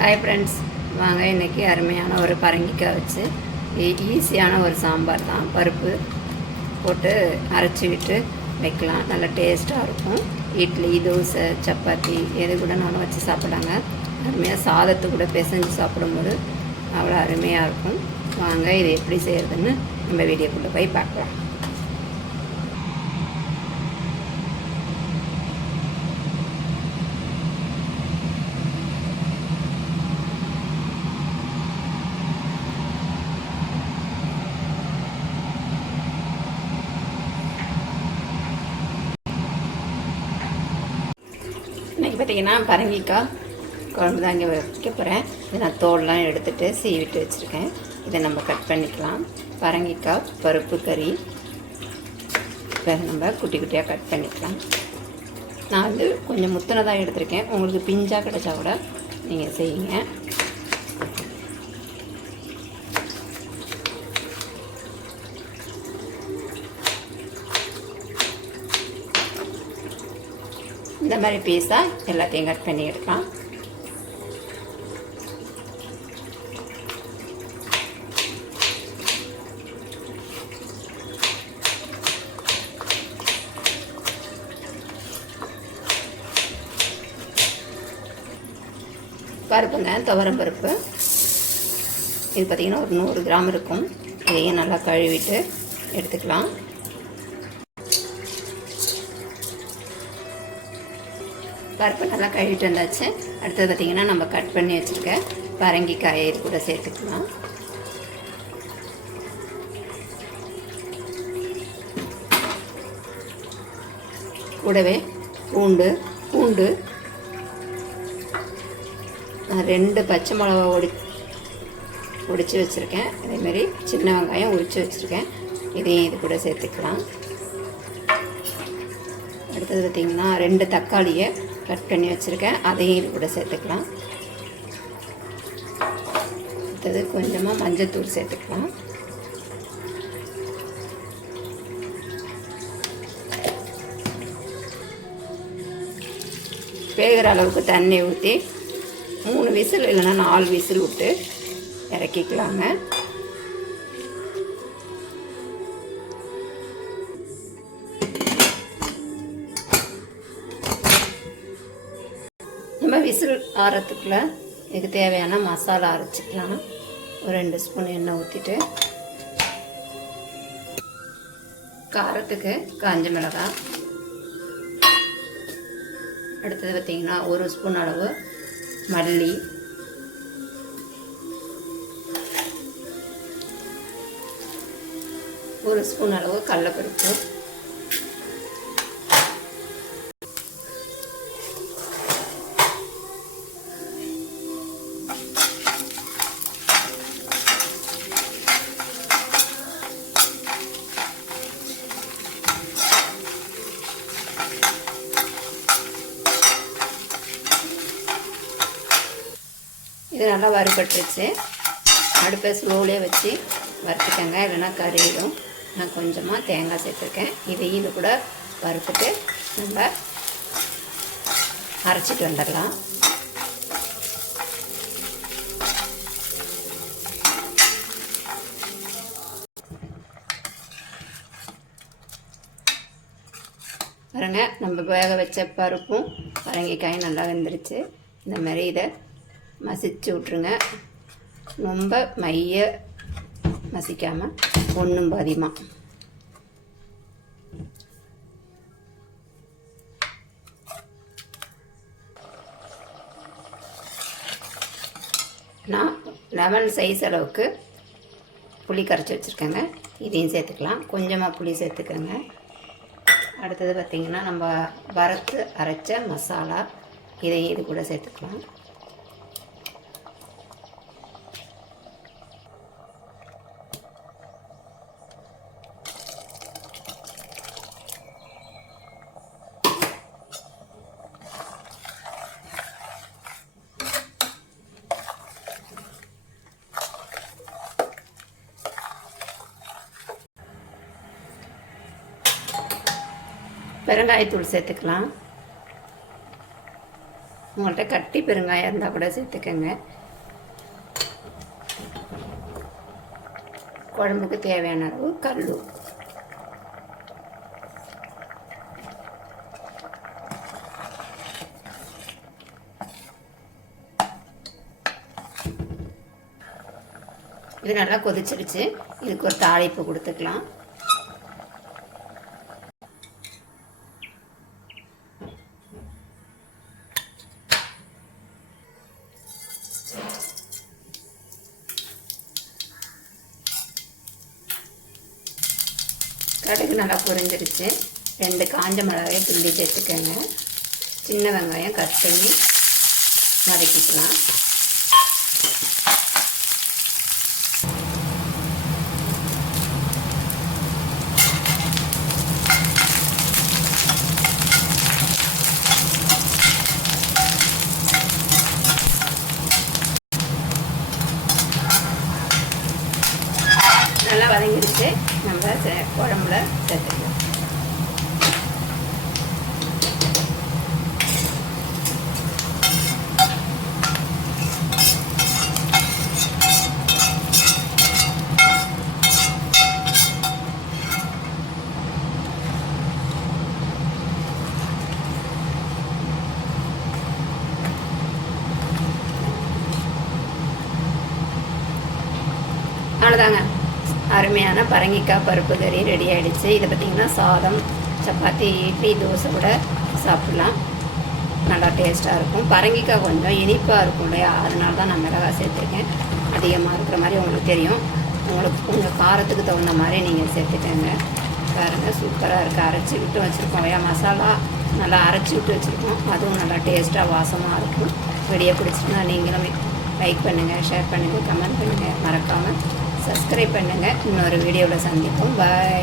Hi friends, வாங்க இன்றைக்கி அருமையான ஒரு பரங்கிக்காய் வச்சு ஈஸியான ஒரு சாம்பார் தான். பருப்பு போட்டு அரைச்சி விட்டு வைக்கலாம். நல்லா டேஸ்ட்டாக இருக்கும். இட்லி, தோசை, சப்பாத்தி எது கூட நானும் வச்சு சாப்பிட்றாங்க. அருமையாக சாதத்து கூட பிசைஞ்சு சாப்பிடும்போது அவ்வளோ அருமையாக இருக்கும். வாங்க இது எப்படி செய்கிறதுன்னு நம்ம வீடியோக்குள்ளே போய் பார்க்கலாம். இன்றைக்கி பார்த்திங்கன்னா பரங்கிக்காய் குழம்பு தான் இங்கே வைக்க போகிறேன். இதை நான் தோல்லாம் எடுத்துகிட்டு சீவிட்டு வச்சுருக்கேன். இதை நம்ம கட் பண்ணிக்கலாம். பரங்கிக்காய் பருப்பு கறி இப்போ நம்ம குட்டி குட்டியாக கட் பண்ணிக்கலாம். நான் வந்து கொஞ்சம் முத்தினதாக எடுத்திருக்கேன். உங்களுக்கு பிஞ்சாக கிடச்சா கூட நீங்கள் செய்யுங்க. இந்த மாதிரி பீஸாக எல்லாத்தையும் கட் பண்ணி எடுக்கலாம். பருப்புங்க, துவரம் பருப்பு. இது பார்த்திங்கன்னா ஒரு 100 கிராம் இருக்கும். இதையும் நல்லா கழுவிட்டு எடுத்துக்கலாம். பருப்பு நல்லா கழுவிட்டு வந்தாச்சு. அடுத்தது பார்த்திங்கன்னா நம்ம கட் பண்ணி வச்சுருக்க பரங்கிக்காயை இது கூட சேர்த்துக்கலாம். கூடவே பூண்டு நான் 2 பச்சை மிளகா உடித்து வச்சுருக்கேன். அதேமாரி சின்ன வெங்காயம் உரித்து வச்சுருக்கேன். இதையும் இது கூட சேர்த்துக்கலாம். அடுத்தது பார்த்திங்கன்னா 2 தக்காளியை கட் பண்ணி வச்சுருக்கேன். அதையும் இது கூட சேர்த்துக்கலாம். அடுத்தது கொஞ்சமாக மஞ்சள்தூள் சேர்த்துக்கலாம். வேகிற அளவுக்கு தண்ணி ஊற்றி 3 விசில் இல்லைன்னா 4 விசில் விட்டு இறக்கிக்கலாங்க. நம்ம விசில் ஆறத்துக்குள்ளே இதுக்கு தேவையான மசாலா அரைச்சிக்கலாம். ஒரு 2 ஸ்பூன் எண்ணெய் ஊற்றிட்டு காரத்துக்கு காஞ்ச மிளகாய், அடுத்தது பார்த்திங்கன்னா 1 ஸ்பூன் அளவு மல்லி, ஒரு ஸ்பூன் அளவு கடலைப்பருப்பு, இது நல்லா வறுபட்டுருச்சு. அடுப்பை ஸ்லோவிலே வச்சு வறுத்துக்கங்க, இல்லைன்னா கறியிடும். நான் கொஞ்சமாக தேங்காய் சேர்த்துருக்கேன். இது கூட வறுத்துட்டு நம்ம அரைச்சிட்டு வந்துடலாம். பாருங்க, நம்ம வேக வச்ச பருப்பும் பரங்கிக்காயும் நல்லா வெந்துருச்சு. இந்த மாதிரி இதை மசிச்சு விட்ருங்க. ரொம்ப மைய மசிக்காமல் ஒன்றும் பாதியமாக. நான் லெமன் சைஸ் அளவுக்கு புளி கரைச்சி வச்சுருக்கேங்க. இதையும் சேர்த்துக்கலாம். கொஞ்சமாக புளி சேர்த்துக்கோங்க. அடுத்தது பார்த்திங்கன்னா நம்ம வறுத்து அரைச்ச மசாலா, இதையும் இது கூட சேர்த்துக்கலாம். பெருங்காயத்தூள் சேர்த்துக்கலாம். உங்கள்கிட்ட கட்டி பெருங்காயம் இருந்தால் கூட சேர்த்துக்கோங்க. குழம்புக்கு தேவையான அளவு கல் உப்பு. இது நல்லா கொதிச்சிருச்சு. இதுக்கு ஒரு தாளிப்பு கொடுத்துக்கலாம். கடுகு நல்லா பொரிஞ்சிருச்சு. 2 காஞ்ச மிளகாயை கிள்ளி சேர்த்துக்கோங்க. சின்ன வெங்காயம் கட் பண்ணி வதக்கிக்கலாம். நல்லா வதங்கிடுச்சு. நம்ம குழம்புல சேர்த்துக்கலாம். அவ்வளோதாங்க, அருமையான பரங்கிக்காய் பருப்பு கறி ரெடி ஆகிடுச்சு. இதை பார்த்திங்கன்னா சாதம், சப்பாத்தி, இட்லி, தோசை கூட சாப்பிட்லாம். நல்லா டேஸ்ட்டாக இருக்கும். பரங்கிக்காய் கொஞ்சம் இனிப்பாக இருக்கும் இல்லையா, அதனால தான் நான் மிளகாய் சேர்த்துருக்கேன். அதிகமாக இருக்கிற மாதிரி உங்களுக்கு தெரியும். உங்களுக்கு உங்கள் காரத்துக்கு தகுந்த மாதிரி நீங்கள் சேர்த்துக்கங்க. பாருங்கள், சூப்பராக இருக்குது. அரைச்சி விட்டு வச்சுருக்கோம் இல்லையா, மசாலா நல்லா அரைச்சி விட்டு வச்சுருக்கோம். அதுவும் நல்லா டேஸ்ட்டாக வாசமாக இருக்கும். வீடியோ பிடிச்சிருந்தா நீங்களும் லைக் பண்ணுங்கள், ஷேர் பண்ணுங்கள், கமெண்ட் பண்ணுங்கள். மறக்காமல் சப்ஸ்கிரைப் பண்ணுங்கள். இன்னொரு வீடியோவில் சந்திப்போம். பாய்.